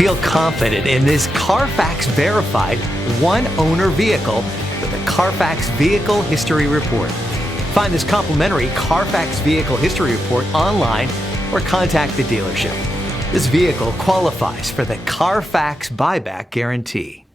Feel confident in this Carfax verified one-owner vehicle with a Carfax Vehicle History Report. Find this complimentary Carfax Vehicle History Report online or contact the dealership. This vehicle qualifies for the Carfax Buyback Guarantee.